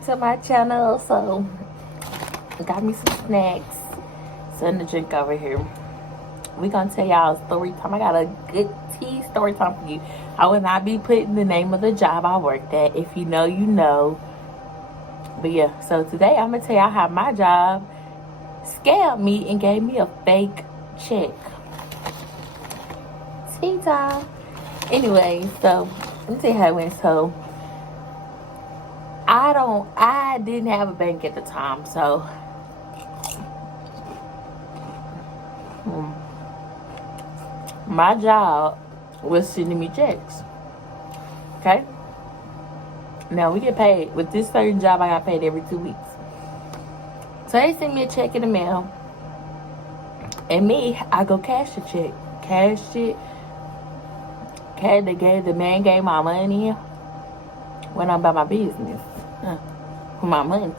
back to my channel. So I got me some snacks, something to drink over here. We gonna tell y'all a story time. I got a good tea story time for you. I will not be putting the name of the job I worked at. If you know, you know. But yeah, so today I'm gonna tell y'all how my job scammed me and gave me a fake check. Tea time. Anyway, so let me tell you how it went. So I didn't have a bank at the time, so my job was sending me checks. Okay? Now we get paid. With this certain job, I got paid every 2 weeks. So they sent me a check in the mail. And me, I go cash the check. Cashed it. The man gave my money. Went on about my business. For my money.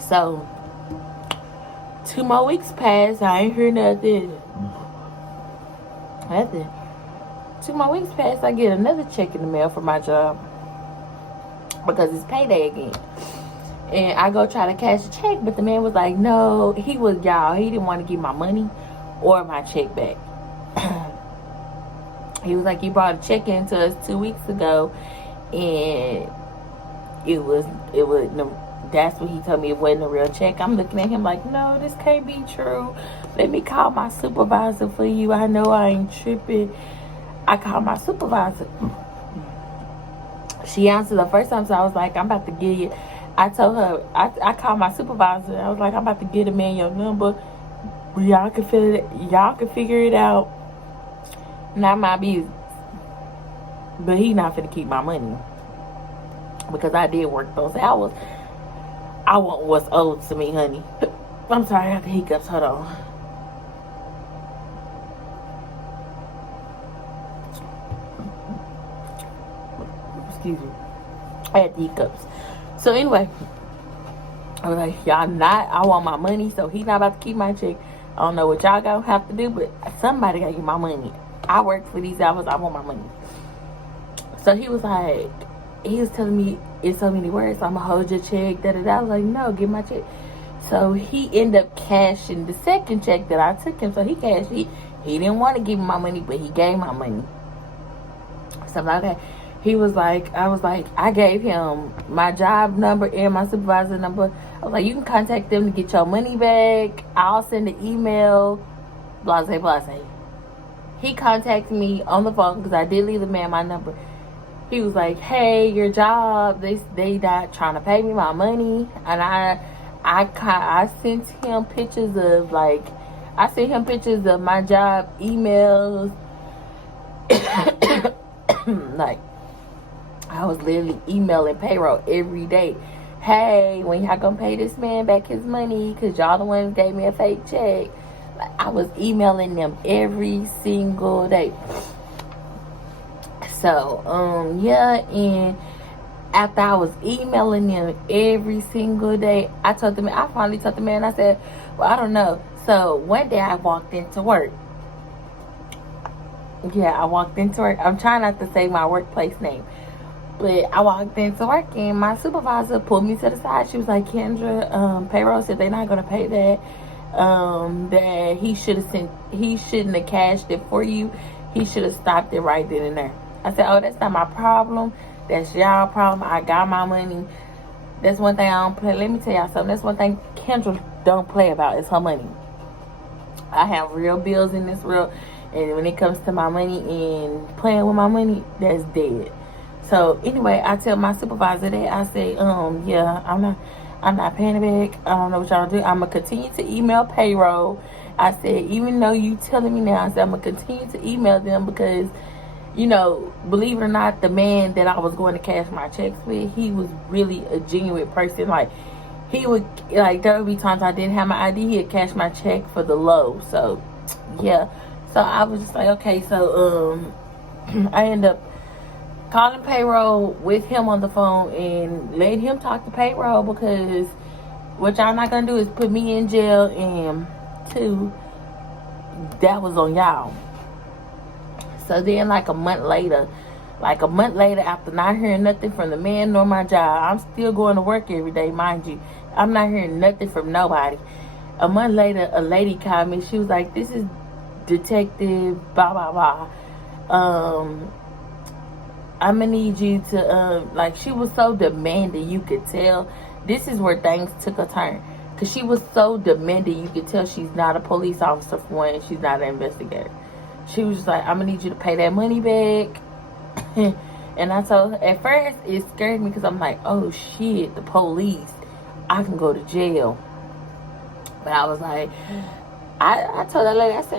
So 2 more weeks passed. I ain't heard nothing. 2 more weeks passed. I get another check in the mail for my job because it's payday again. And I go try to cash the check, but the man was like, no, he didn't want to give my money or my check back. He was like, you brought a check in to us 2 weeks ago, and that's what he told me, it wasn't a real check. I'm looking at him like, no, this can't be true. Let me call my supervisor for you. I know I ain't tripping. I called my supervisor. She answered the first time, so I was like, I'm about to give you. I told her, I called my supervisor. I was like, I'm about to get a man your number. Y'all can figure it out. Not my business. But he not finna keep my money. Because I did work those hours. I want what's owed to me, honey. I'm sorry, I got the hiccups. Hold on. Excuse me. I had the hiccups. So anyway, I was like, y'all not, I want my money. So he not about to keep my check. I don't know what y'all gonna have to do, but somebody gotta get my money. I work for these hours. I want my money. So he was like, he was telling me in so many words, I'm gonna hold your check, I was like, no, give my check. So he ended up cashing the second check that I took him. So he cashed it. He didn't want to give me my money, but he gave my money. So I'm like, okay. He was like, I gave him my job number and my supervisor number. I was like, you can contact them to get your money back. I'll send an email. Blase, blase. He contacted me on the phone because I did leave the man my number. He was like, hey, your job, they not trying to pay me my money. And I sent him pictures of my job emails. Like, I was literally emailing payroll every day. Hey, when y'all gonna pay this man back his money? Because y'all the ones gave me a fake check. Like, I was emailing them every single day. So, yeah, and after I was emailing them every single day, I finally told the man, I said, well, I don't know. So, one day I walked into work. Yeah, I walked into work. I'm trying not to say my workplace name. But I walked into work and my supervisor pulled me to the side. She was like, Kendra, payroll said they're not going to pay that. That he shouldn't have cashed it for you. He should have stopped it right then and there. I said, oh, that's not my problem. That's y'all problem. I got my money. That's one thing I don't play. Let me tell y'all something. That's one thing Kendra don't play about is her money. I have real bills in this world. And when it comes to my money and playing with my money, that's dead. So anyway, I tell my supervisor that. I say, yeah, I'm not paying it back. I don't know what y'all do. I'm gonna continue to email payroll. I said, even though you telling me now, I said I'm gonna continue to email them because, you know, believe it or not, the man that I was going to cash my checks with, he was really a genuine person. Like, he would, like, there would be times I didn't have my ID, he'd cash my check for the low. So yeah. So I was just like, okay. So I end up calling payroll with him on the phone and let him talk to payroll, because what y'all not gonna do is put me in jail, and 2, that was on y'all. So then like a month later, Like a month later, after not hearing nothing from the man nor my job, I'm still going to work every day, mind you. I'm not hearing nothing from nobody. A month later, a lady called me. She was like, "This is Detective blah blah blah. I'm gonna need you to like." She was so demanding, you could tell. This is where things took a turn, because she was so demanding, you could tell she's not a police officer for one, and she's not an investigator. She was just like, "I'm gonna need you to pay that money back." And I told her, at first it scared me, because I'm like, oh shit, the police, I can go to jail. But I was like, I told that lady, I said,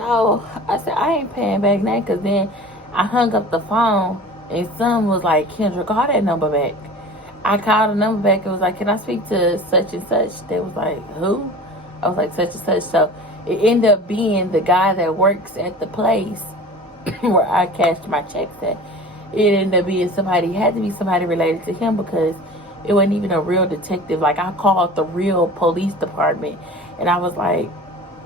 I ain't paying back now, because then I hung up the phone, and some was like, Kendra, call that number back. I called the number back, and was like, can I speak to such and such? They was like, who? I was like, such and such. So it ended up being the guy that works at the place where I cashed my checks at. It ended up being somebody, had to be somebody related to him, because it wasn't even a real detective. Like, I called the real police department, and I was like,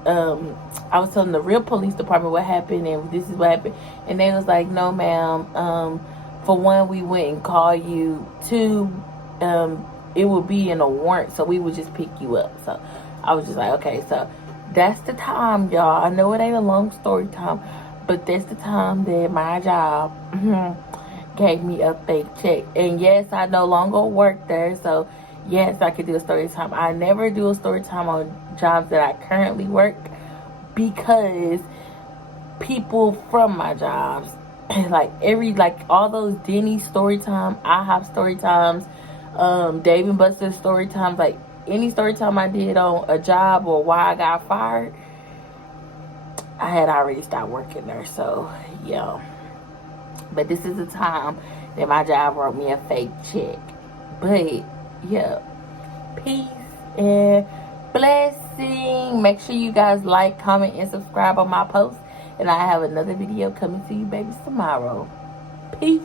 I was telling the real police department what happened, and this is what happened. And they was like, no ma'am, for one, we wouldn't call you. Two, it would be in a warrant, so we would just pick you up. So I was just like, okay, so that's the time, y'all. I know it ain't a long story time, but that's the time that my job gave me a fake check. And yes, I no longer work there, so yes, I could do a story time. I never do a story time on jobs that I currently work, because people from my jobs, like all those Denny story time, IHOP story times, Dave and Buster's story times, like any story time I did on a job or why I got fired, I had already stopped working there. So yeah, but this is the time that my job wrote me a fake check. But yeah, peace and blessing. Make sure you guys like, comment, and subscribe on my post, and I have another video coming to you babies tomorrow. Peace.